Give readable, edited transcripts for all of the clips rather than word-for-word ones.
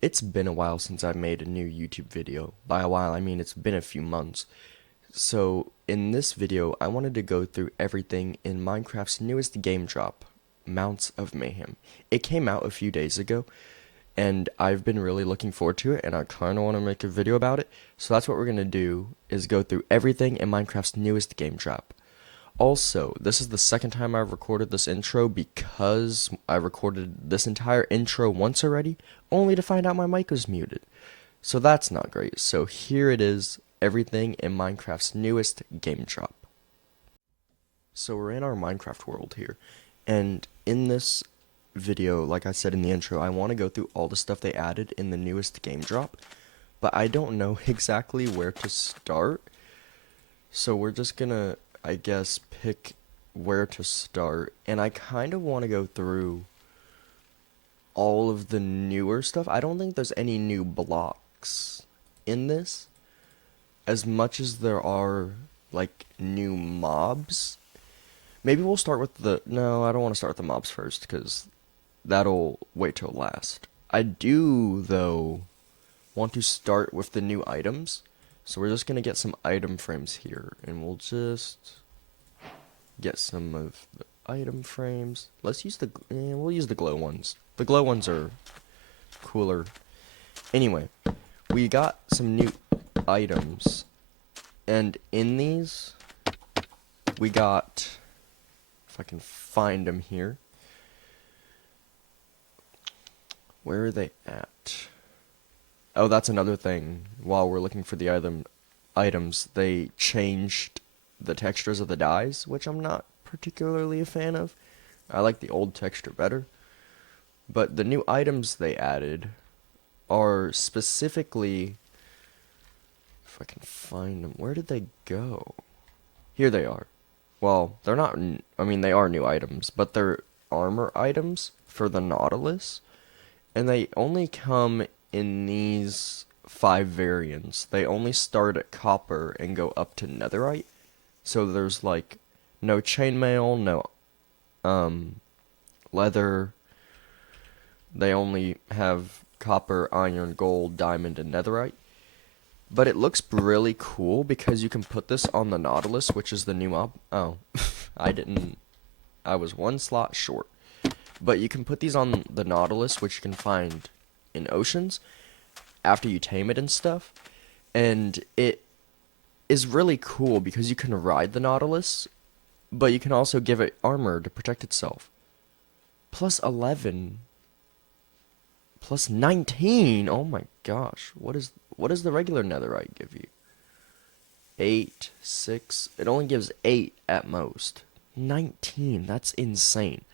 It's been a while since I made a new YouTube video. By a while, I mean it's been a few months. So, in this video, I wanted to go through everything in Minecraft's newest game drop, Mounts of Mayhem. It came out a few days ago, and I've been really looking forward to it, and I kind of want to make a video about it. So that's what we're going to do, is go through everything in Minecraft's newest game drop. Also, this is the second time I've recorded this intro because I recorded this entire intro once already, only to find out my mic was muted. So that's not great. So here it is, everything in Minecraft's newest game drop. So we're in our Minecraft world here, and in this video, like I said in the intro, I want to go through all the stuff they added in the newest game drop, but I don't know exactly where to start. So we're just gonna, I guess, pick where to start, and I kind of want to go through all of the newer stuff. I don't think there's any new blocks in this, as much as there are, like, new mobs. Maybe we'll start with the, no, I don't want to start with the mobs first, because that'll wait till last. I do, though, want to start with the new items. So we're just going to get some item frames here, and we'll just get some of the item frames. Let's use we'll use the glow ones. The glow ones are cooler. Anyway, we got some new items, and in these, we got, if I can find them here, where are they at? Oh, that's another thing. While we're looking for the items, they changed the textures of the dyes, which I'm not particularly a fan of. I like the old texture better. But the new items they added are specifically, if I can find them, where did they go? Here they are. Well, they're not, I mean, they are new items, but they're armor items for the Nautilus. And they only come in these 5 variants. They only start at copper and go up to netherite. So there's like no chainmail, no leather. They only have copper, iron, gold, diamond, and netherite. But it looks really cool because you can put this on the Nautilus, which is the new mob. Oh, I was one slot short. But you can put these on the Nautilus, which you can find in oceans after you tame it and stuff. And it is really cool because you can ride the Nautilus, but you can also give it armor to protect itself. Plus 11. Plus 19. Oh my gosh. What does the regular netherite give you? 8, 6. It only gives 8 at most. 19. That's insane.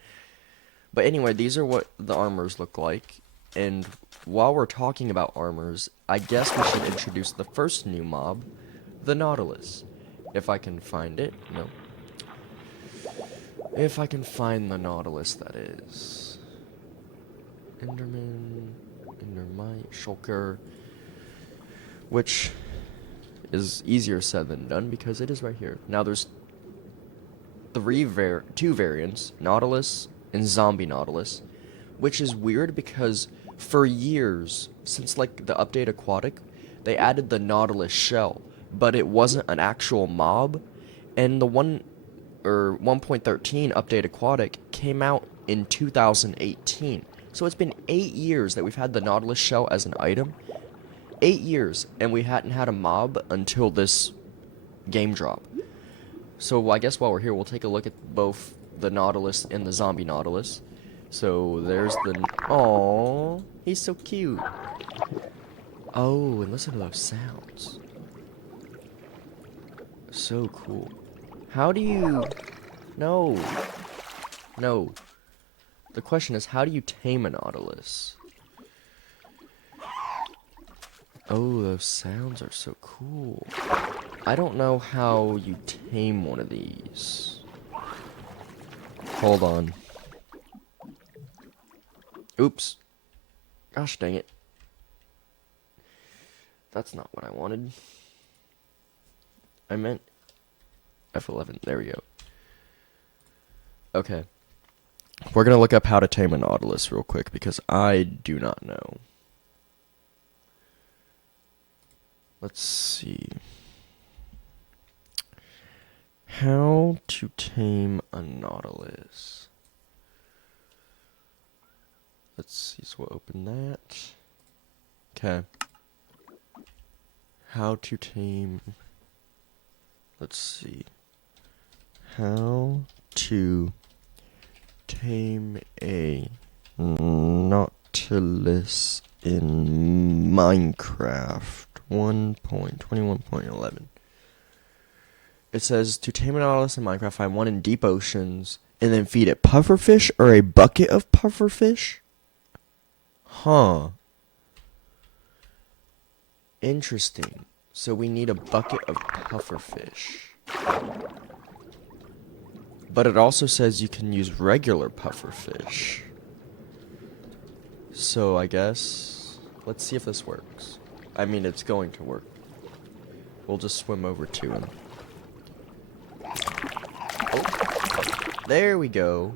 But anyway, these are what the armors look like. And while we're talking about armors, I guess we should introduce the first new mob, the Nautilus. If I can find it. No. If I can find the Nautilus, that is. Enderman, Endermite, Shulker. Which is easier said than done because it is right here. Now there's two variants, Nautilus and Zombie Nautilus, which is weird because for years, since like the update Aquatic, they added the Nautilus shell, but it wasn't an actual mob, and the 1.13 update Aquatic came out in 2018. So it's been 8 years that we've had the Nautilus shell as an item. 8 years, and we hadn't had a mob until this game drop. So I guess while we're here, we'll take a look at both the Nautilus and the Zombie Nautilus. So there's the... Aww, he's so cute. Oh, and listen to those sounds. So cool. How do you... No. No. The question is, how do you tame a Nautilus? Oh, those sounds are so cool. I don't know how you tame one of these. Hold on. Oops. Gosh dang it. That's not what I wanted. I meant F11. There we go. Okay. We're gonna look up how to tame a Nautilus real quick because I do not know. Let's see. How to tame a nautilus. Let's see, so we'll open that. Okay. How to tame. Let's see. How to tame a nautilus in Minecraft 1.21.11. It says to tame a nautilus in Minecraft, find one in deep oceans and then feed it pufferfish or a bucket of pufferfish. Huh. Interesting. So we need a bucket of pufferfish. But it also says you can use regular pufferfish. So I guess let's see if this works. I mean, it's going to work. We'll just swim over to him. Oh, there we go.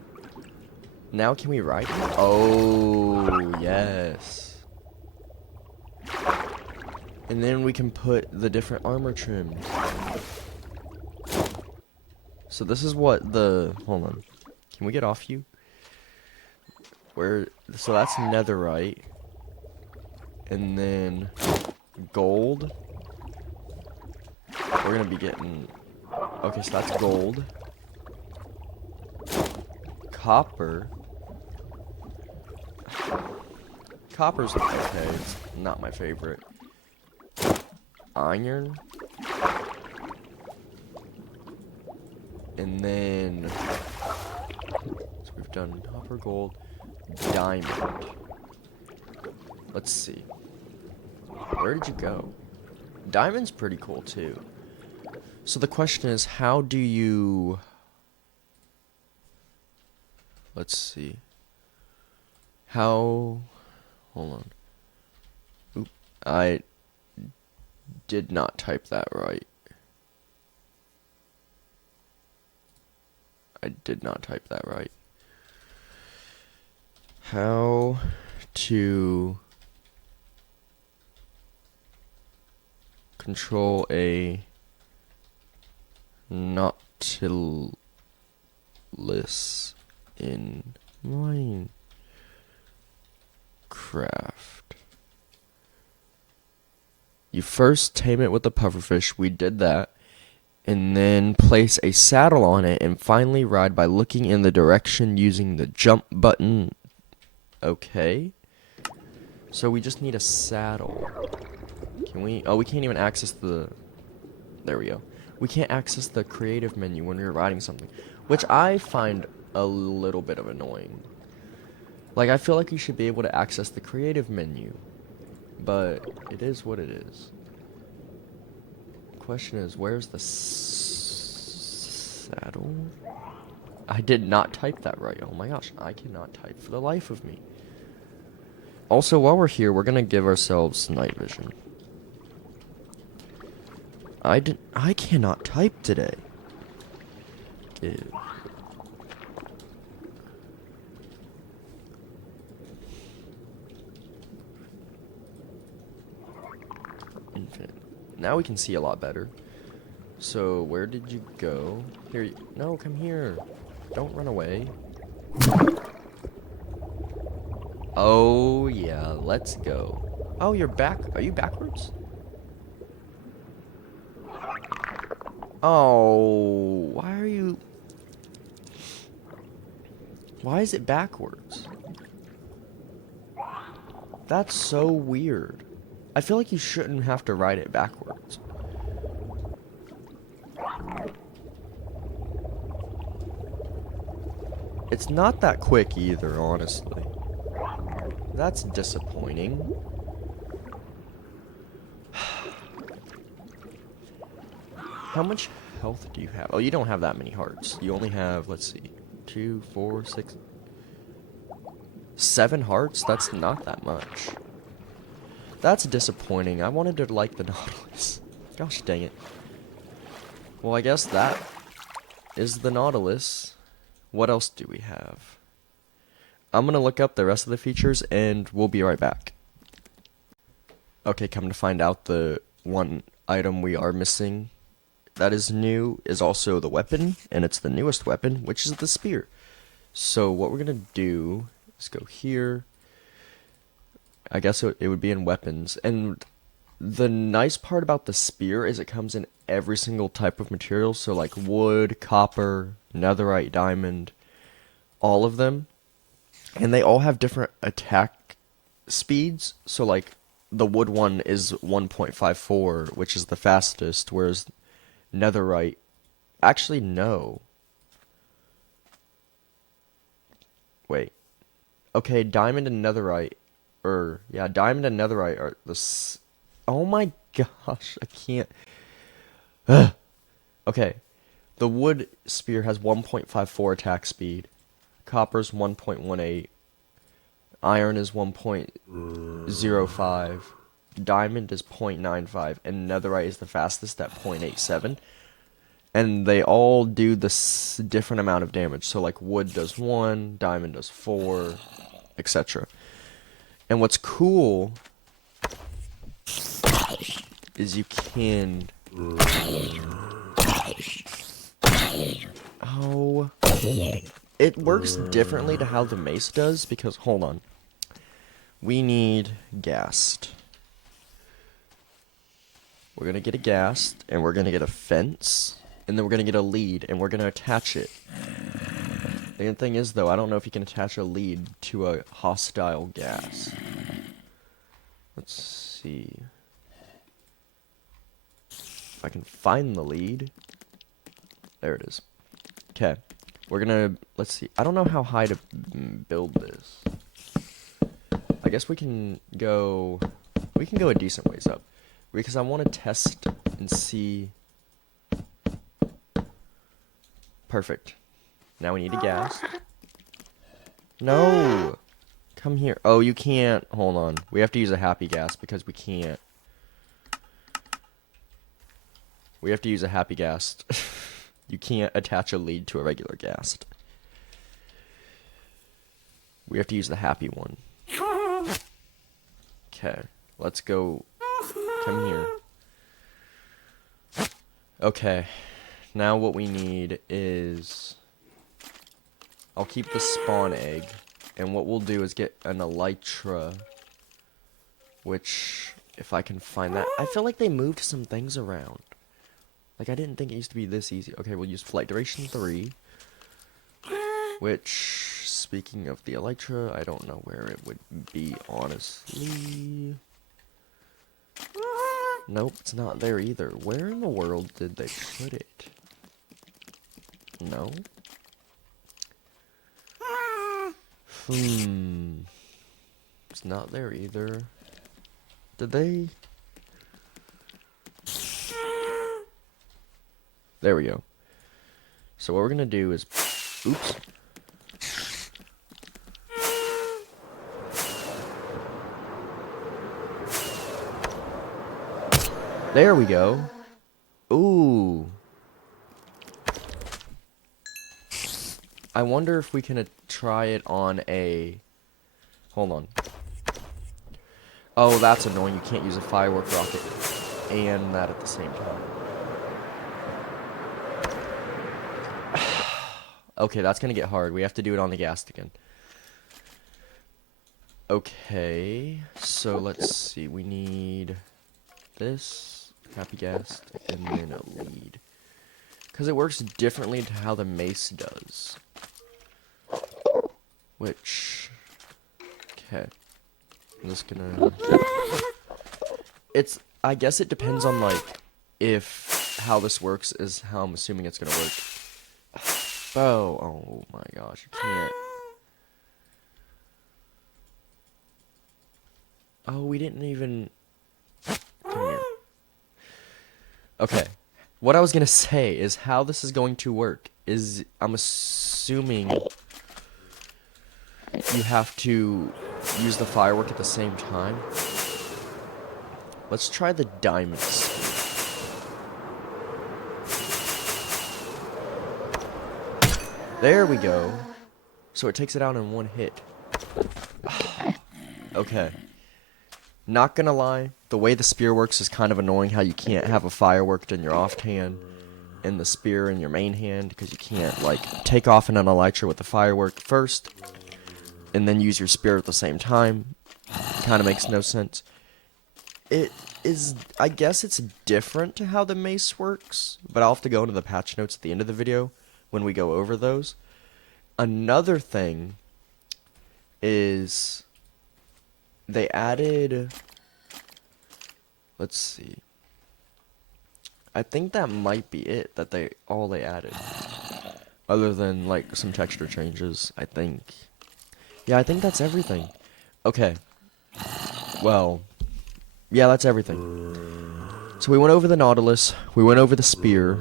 Now can we ride him? Oh, yes. And then we can put the different armor trims. So this is what the... Hold on. Can we get off you? So that's netherite. And then gold. We're going to be getting... Okay, so that's gold. Copper. Copper's okay. It's not my favorite. Iron. And then... So we've done copper, gold, diamond. Let's see. Where did you go? Diamond's pretty cool too. So the question is, how do you... Let's see. How... Hold on. Oop. I did not type that right. I did not type that right. How to control a nautilus in Minecraft. You first tame it with the pufferfish. We did that. And then place a saddle on it and finally ride by looking in the direction using the jump button. Okay. So we just need a saddle. Can we? Oh, we can't even access the... There we go. We can't access the creative menu when we're riding something, which I find a little bit of annoying. Like, I feel like you should be able to access the creative menu, but it is what it is. Question is, where's the saddle? I did not type that right. Oh my gosh, I cannot type for the life of me. Also, while we're here, we're gonna give ourselves night vision. I cannot type today. Give. Infinite. Now we can see a lot better. So, where did you go? Here, no, come here. Don't run away. Oh, yeah, let's go. Oh, you're back. Are you backwards? Oh, why are you... Why is it backwards? That's so weird. I feel like you shouldn't have to ride it backwards. It's not that quick either, honestly. That's disappointing. How much health do you have? Oh, you don't have that many hearts. You only have, let's see, 2, 4, 6... 7 hearts? That's not that much. That's disappointing. I wanted to like the Nautilus. Gosh dang it. Well, I guess that is the Nautilus. What else do we have? I'm gonna look up the rest of the features and we'll be right back. Okay, come to find out, the one item we are missing that is new is also the weapon, and it's the newest weapon, which is the spear. So what we're gonna do is go here. I guess it would be in weapons, and the nice part about the spear is it comes in every single type of material, so like wood, copper, netherite, diamond, all of them. And they all have different attack speeds, so like the wood one is 1.54, which is the fastest, whereas netherite, actually no. Wait. Okay, diamond and netherite, diamond and netherite are oh my gosh, I can't. Ugh. Okay, the wood spear has 1.54 attack speed. Copper's 1.18. Iron is 1.05. Diamond is 0.95. And netherite is the fastest at 0.87. And they all do this different amount of damage. So like wood does 1, diamond does 4, etc. And what's cool is you can... Oh... It works differently to how the mace does, because, hold on. We need ghast. We're gonna get a ghast, and we're gonna get a fence, and then we're gonna get a lead, and we're gonna attach it. The thing is, though, I don't know if you can attach a lead to a hostile ghast. Let's see. If I can find the lead. There it is. Okay. We're gonna, let's see, I don't know how high to build this. I guess we can go a decent ways up. Because I want to test and see. Perfect. Now we need a ghast. No! Come here. Oh, you can't. Hold on. We have to use a happy ghast because we can't. We have to use a happy ghast. You can't attach a lead to a regular ghast. We have to use the happy one. Okay, let's go. Come here. Okay, now what we need is... I'll keep the spawn egg, and what we'll do is get an elytra, which, if I can find that... I feel like they moved some things around. Like, I didn't think it used to be this easy. Okay, we'll use flight duration 3. Which, speaking of the elytra, I don't know where it would be, honestly. Nope, it's not there either. Where in the world did they put it? No? It's not there either. Did they... There we go. So what we're gonna do is... Oops. There we go. Ooh. I wonder if we can try it on a... Hold on. Oh, that's annoying. You can't use a firework rocket and that at the same time. Okay, that's gonna get hard. We have to do it on the ghast again. Okay, so let's see. We need this, happy ghast, and then a lead. Because it works differently to how the mace does. Which... Okay. I'm just gonna... It's... I guess it depends on, like, if how this works is how I'm assuming it's gonna work. Oh my gosh, you can't. Oh, we didn't even... Come here. Okay. What I was gonna say is how this is going to work is I'm assuming you have to use the firework at the same time. Let's try the diamond speed. There we go. So it takes it out in one hit. Okay. Not gonna lie, the way the spear works is kind of annoying, how you can't have a firework in your offhand and the spear in your main hand, because you can't, like, take off an elytra with the firework first and then use your spear at the same time. Kind of makes no sense. It is, I guess it's different to how the mace works, but I'll have to go into the patch notes at the end of the video when we go over those. Another thing is they added, let's see, I think that might be it, that they added, other than like some texture changes, I think. Yeah, I think that's everything. Okay, well, yeah, that's everything. So we went over the Nautilus, we went over the spear.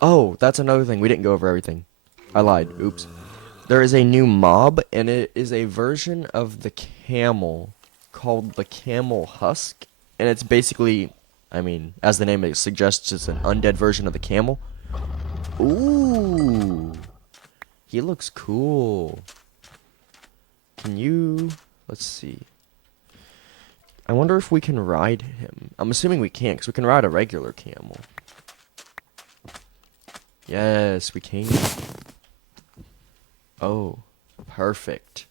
Oh, that's another thing, we didn't go over everything. I lied, oops. There is a new mob, and it is a version of the camel called the Camel Husk, and it's basically, I mean, as the name suggests, it's an undead version of the camel. Ooh, he looks cool. Can you, let's see. I wonder if we can ride him. I'm assuming we can't, because we can ride a regular camel. Yes, we can. Oh, perfect.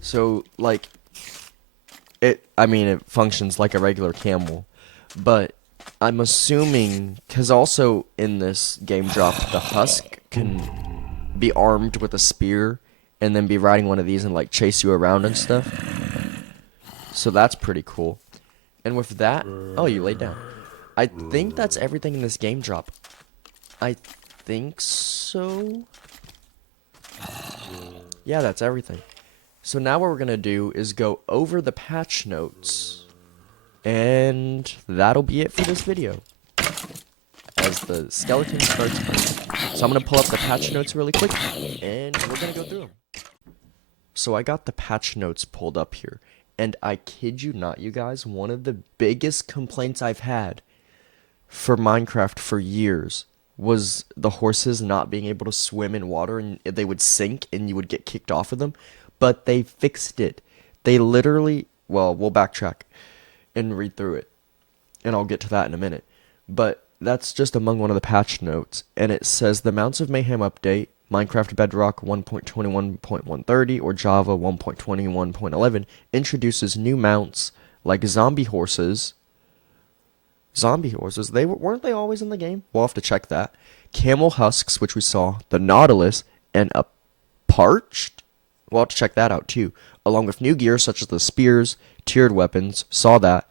So, like, it functions like a regular camel, but I'm assuming, because also in this game drop, the Husk can be armed with a spear and then be riding one of these and, like, chase you around and stuff. So that's pretty cool. And with that, oh, you laid down. I think that's everything in this game drop. I think so. Yeah, that's everything. So now what we're gonna do is go over the patch notes, and that'll be it for this video, as the skeleton starts first. So I'm gonna pull up the patch notes really quick, and we're gonna go through them. So I got the patch notes pulled up here, and I kid you not, you guys, one of the biggest complaints I've had for Minecraft for years was the horses not being able to swim in water, and they would sink and you would get kicked off of them. But they fixed it. They literally, well, we'll backtrack and read through it, and I'll get to that in a minute. But that's just among one of the patch notes, and it says the Mounts of Mayhem update, Minecraft Bedrock 1.21.130 or Java 1.21.11 introduces new mounts like zombie horses. Zombie horses, weren't they always in the game? We'll have to check that. Camel husks, which we saw, the Nautilus, and a parched. We'll have to check that out too, along with new gear such as the spears, tiered weapons, saw that,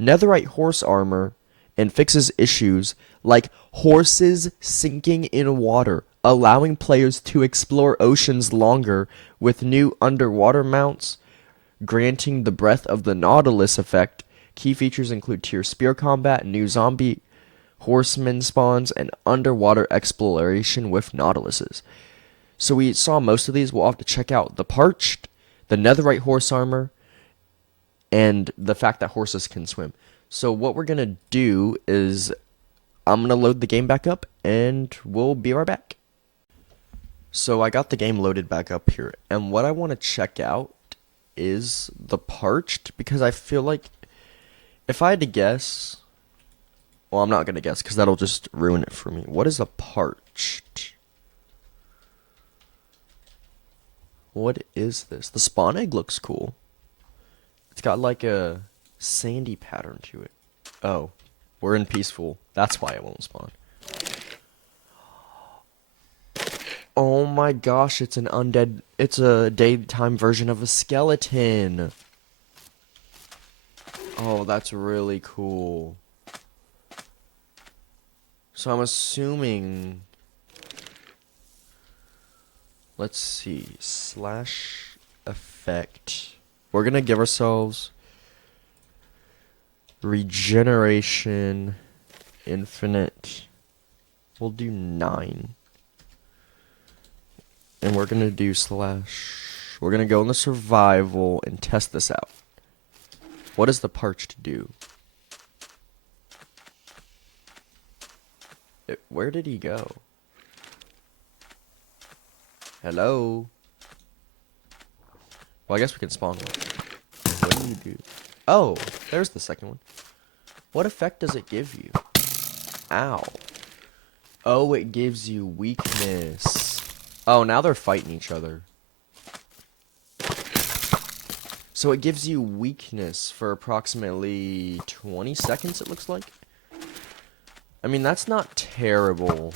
netherite horse armor, and fixes issues like horses sinking in water, allowing players to explore oceans longer with new underwater mounts, granting the Breath of the Nautilus effect. Key features include tier spear combat, new zombie horseman spawns, and underwater exploration with Nautiluses. So we saw most of these. We'll have to check out the parched, the netherite horse armor, and the fact that horses can swim. So what we're going to do is I'm going to load the game back up, and we'll be right back. So I got the game loaded back up here, and what I want to check out is the parched, because I feel like if I had to guess, well, I'm not going to guess because that'll just ruin it for me. What is a parched? What is this? The spawn egg looks cool. It's got like a sandy pattern to it. Oh, we're in peaceful. That's why it won't spawn. Oh my gosh, it's an undead. It's a daytime version of a skeleton. Oh, that's really cool. So I'm assuming, let's see, slash effect. We're gonna give ourselves regeneration infinite. We'll do 9. And we're gonna do slash. We're gonna go in the survival and test this out. What does the parched do? Where did he go? Hello? Well, I guess we can spawn one. do. Oh, there's the second one. What effect does it give you? Ow. Oh, it gives you weakness. Oh, now they're fighting each other. So it gives you weakness for approximately 20 seconds, it looks like. I mean, that's not terrible.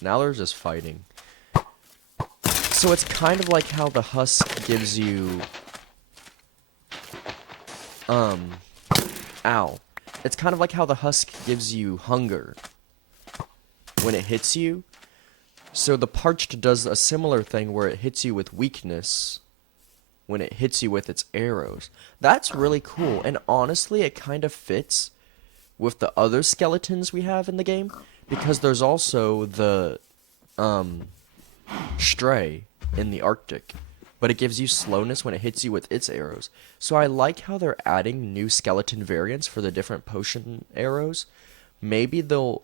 Now they're just fighting. So it's kind of like how the husk gives you... Ow. It's kind of like how the husk gives you hunger when it hits you. So the parched does a similar thing where it hits you with weakness when it hits you with its arrows. That's really cool, and honestly, it kind of fits with the other skeletons we have in the game, because there's also the stray in the Arctic, but it gives you slowness when it hits you with its arrows. So I like how they're adding new skeleton variants for the different potion arrows. Maybe they'll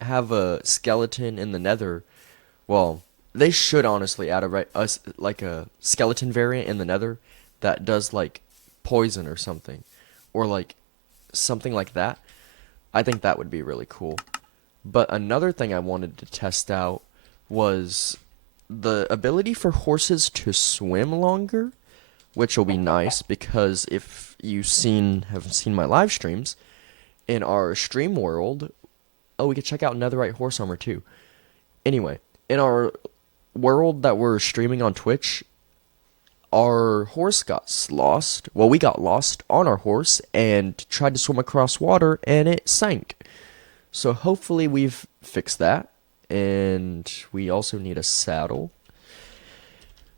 have a skeleton in the Nether. Well, they should honestly add a skeleton variant in the Nether that does like poison or something, or like something like that. I think that would be really cool. But another thing I wanted to test out was the ability for horses to swim longer, which will be nice because if you have seen my live streams in our stream world, oh, we could check out Netherite horse armor too. Anyway, in our world that we're streaming on Twitch, our horse got lost. Well, we got lost on our horse and tried to swim across water and it sank. So hopefully we've fixed that. And we also need a saddle.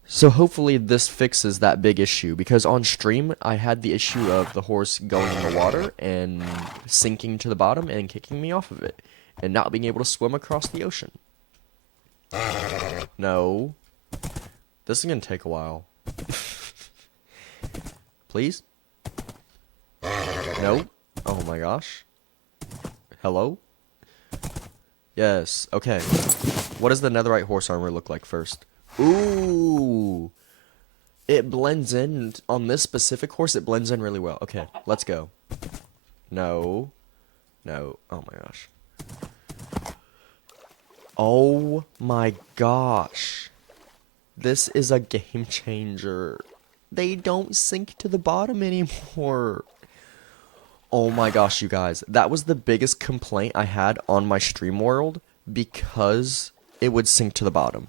So hopefully this fixes that big issue, because on stream I had the issue of the horse going in the water and sinking to the bottom and kicking me off of it and not being able to swim across the ocean. No. This is gonna take a while. Please? No? Oh my gosh. Hello? Yes, okay. What does the netherite horse armor look like first? Ooh! It blends in. On this specific horse, it blends in really well. Okay, let's go. No. No. Oh my gosh. Oh my gosh. This is a game changer. They don't sink to the bottom anymore. Oh my gosh, you guys. That was the biggest complaint I had on my stream world, because it would sink to the bottom,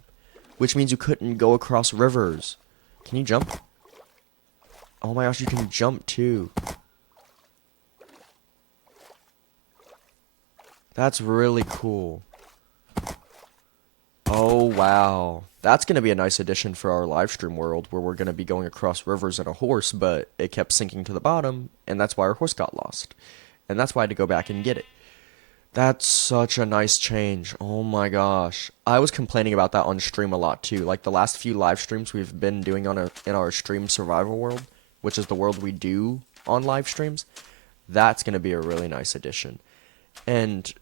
which means you couldn't go across rivers. Can you jump? Oh my gosh, you can jump too. That's really cool. Oh wow. That's going to be a nice addition for our live stream world, where we're going to be going across rivers in a horse, but it kept sinking to the bottom, and that's why our horse got lost. And that's why I had to go back and get it. That's such a nice change. Oh my gosh. I was complaining about that on stream a lot too. Like the last few live streams we've been doing in our stream survival world, which is the world we do on live streams. That's going to be a really nice addition. And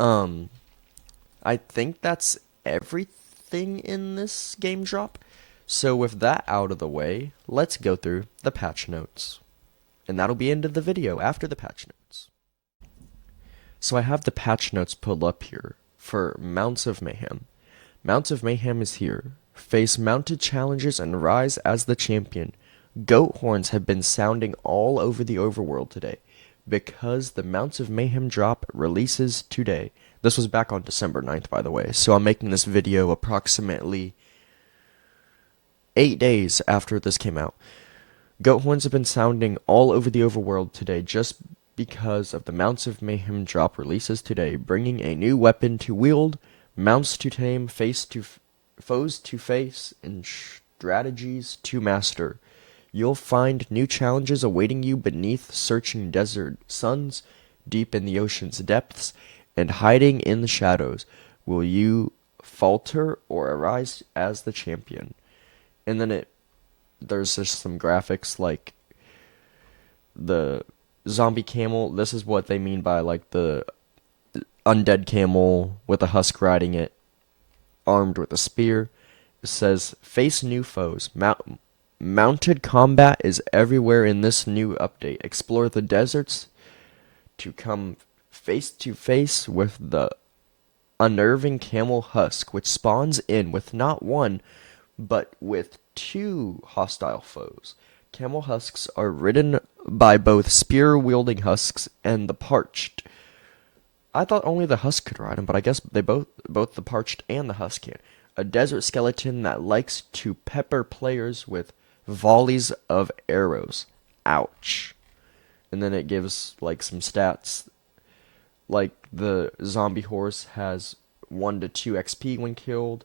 I think that's everything in this game drop. So with that out of the way, let's go through the patch notes. And that'll be end of the video after the patch notes. So I have the patch notes pulled up here for Mounts of Mayhem. Mounts of Mayhem is here. Face mounted challenges and rise as the champion. Goat horns have been sounding all over the overworld today, because the Mounts of Mayhem drop releases today. This was back on December 9th, by the way, so I'm making this video approximately 8 days after this came out. Goat horns have been sounding all over the overworld today just because of the Mounts of Mayhem drop releases today, bringing a new weapon to wield, mounts to tame, foes to face, and strategies to master. You'll find new challenges awaiting you beneath searching desert suns, deep in the ocean's depths, and hiding in the shadows. Will you falter or arise as the champion? And then there's just some graphics like the zombie camel. This is what they mean by like the undead camel with a husk riding it, armed with a spear. It says, face new foes. Mounted combat is everywhere in this new update. Explore the deserts to come face to face with the unnerving camel husk, which spawns in with not one, but with two hostile foes. Camel husks are ridden by both spear-wielding husks and the parched. I thought only the husk could ride them, but I guess they both the parched and the husk can. A desert skeleton that likes to pepper players with volleys of arrows. Ouch. And then it gives like some stats. Like the zombie horse has 1 to 2 XP when killed,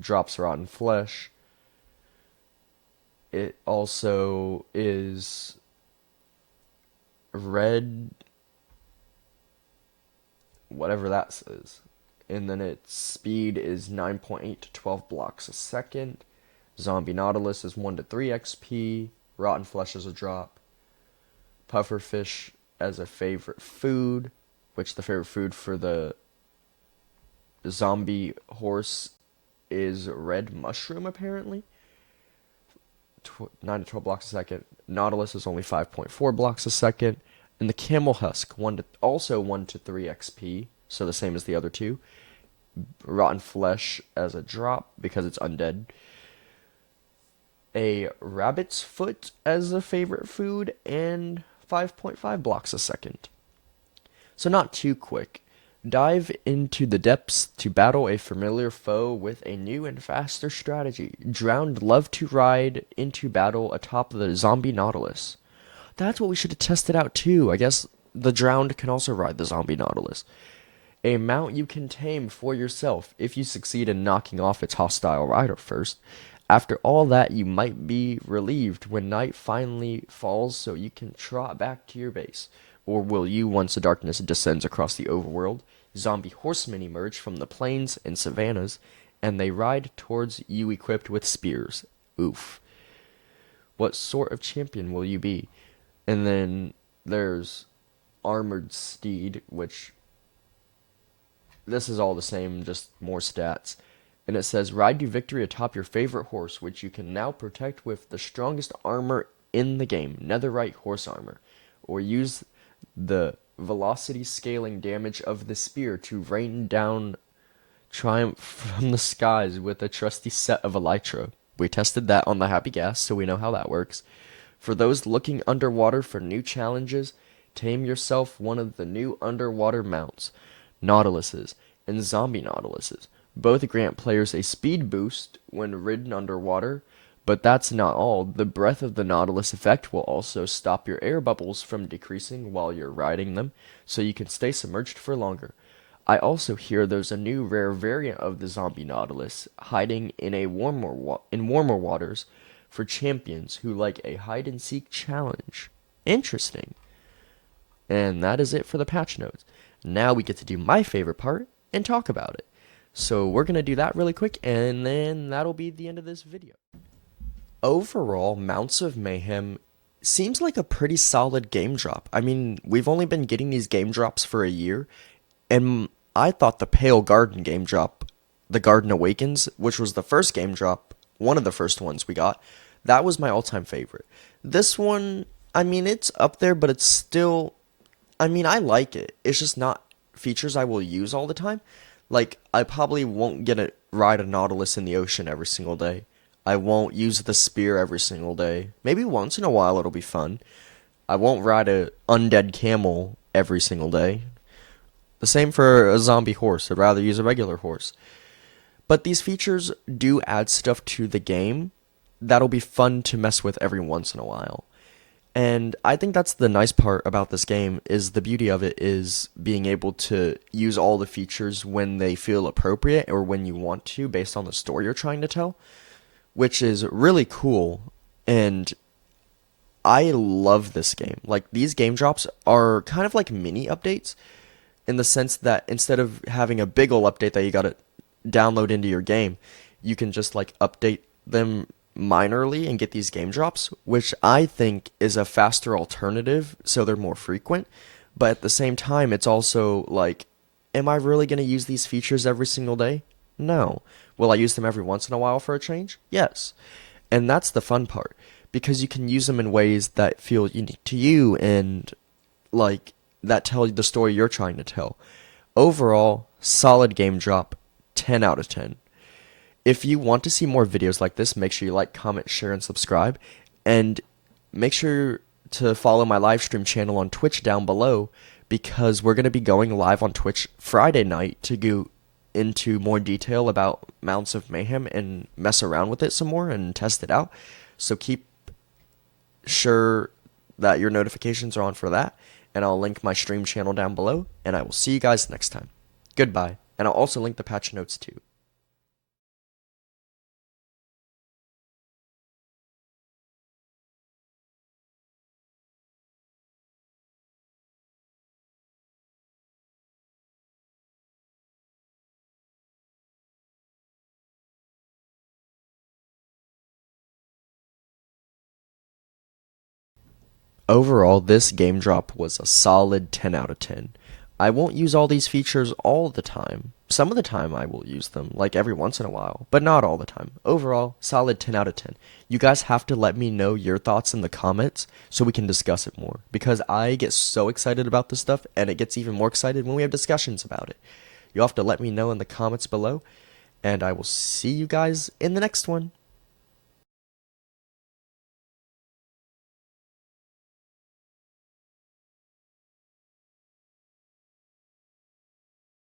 drops rotten flesh. It also is red, whatever that says. And then its speed is 9.8 to 12 blocks a second. Zombie Nautilus is 1 to 3 XP. Rotten flesh is a drop. Pufferfish as a favorite food, which the favorite food for the zombie horse is red mushroom, apparently. 9 to 12 blocks a second. Nautilus is only 5.4 blocks a second. And the camel husk, 1 to 3 XP, so the same as the other two. Rotten flesh as a drop because it's undead. A rabbit's foot as a favorite food, and 5.5 blocks a second. So not too quick. Dive into the depths to battle a familiar foe with a new and faster strategy. Drowned love to ride into battle atop the zombie Nautilus. That's what we should have tested out too. I guess the drowned can also ride the zombie Nautilus. A mount you can tame for yourself if you succeed in knocking off its hostile rider first. After all that, you might be relieved when night finally falls so you can trot back to your base. Or will you once the darkness descends across the overworld? Zombie horsemen emerge from the plains and savannas, and they ride towards you equipped with spears. Oof. What sort of champion will you be? And then there's Armored Steed, which this is all the same, just more stats. And it says, ride to victory atop your favorite horse, which you can now protect with the strongest armor in the game, netherite horse armor. Or use the velocity scaling damage of the spear to rain down triumph from the skies with a trusty set of elytra. We tested that on the Happy Gas, so we know how that works. For those looking underwater for new challenges, tame yourself one of the new underwater mounts, Nautiluses and Zombie Nautiluses. Both grant players a speed boost when ridden underwater, but that's not all. The breath of the Nautilus effect will also stop your air bubbles from decreasing while you're riding them, so you can stay submerged for longer. I also hear there's a new rare variant of the Zombie Nautilus hiding in warmer waters for champions who like a hide and seek challenge. Interesting. And that is it for the patch notes. Now we get to do my favorite part and talk about it. So we're going to do that really quick, and then that'll be the end of this video. Overall, Mounts of Mayhem seems like a pretty solid game drop. I mean, we've only been getting these game drops for a year, and I thought the Pale Garden game drop, the Garden Awakens, which was the first game drop, one of the first ones we got, that was my all-time favorite. This one, I mean, it's up there, but it's still, I mean, I like it. It's just not features I will use all the time. Like, I probably won't ride a Nautilus in the ocean every single day. I won't use the spear every single day. Maybe once in a while it'll be fun. I won't ride a undead camel every single day. The same for a zombie horse. I'd rather use a regular horse. But these features do add stuff to the game that'll be fun to mess with every once in a while. And I think that's the nice part about this game, is the beauty of it is being able to use all the features when they feel appropriate or when you want to based on the story you're trying to tell, which is really cool. And I love this game. Like, these game drops are kind of like mini updates in the sense that instead of having a big ol' update that you gotta download into your game, you can just like update them minorly and get these game drops, which I think is a faster alternative, so they're more frequent. But at the same time, it's also like, am I really going to use these features every single day? No. Will I use them every once in a while for a change? Yes. And that's the fun part, because you can use them in ways that feel unique to you and like that tell the story you're trying to tell. Overall, solid game drop, 10 out of 10. If you want to see more videos like this, make sure you like, comment, share, and subscribe. And make sure to follow my live stream channel on Twitch down below, because we're going to be going live on Twitch Friday night to go into more detail about Mounts of Mayhem and mess around with it some more and test it out. So keep sure that your notifications are on for that, and I'll link my stream channel down below, and I will see you guys next time. Goodbye, and I'll also link the patch notes too. Overall, this game drop was a solid 10 out of 10. I won't use all these features all the time. Some of the time I will use them, like every once in a while, but not all the time. Overall, solid 10 out of 10. You guys have to let me know your thoughts in the comments so we can discuss it more, because I get so excited about this stuff, and it gets even more excited when we have discussions about it. You'll have to let me know in the comments below, and I will see you guys in the next one.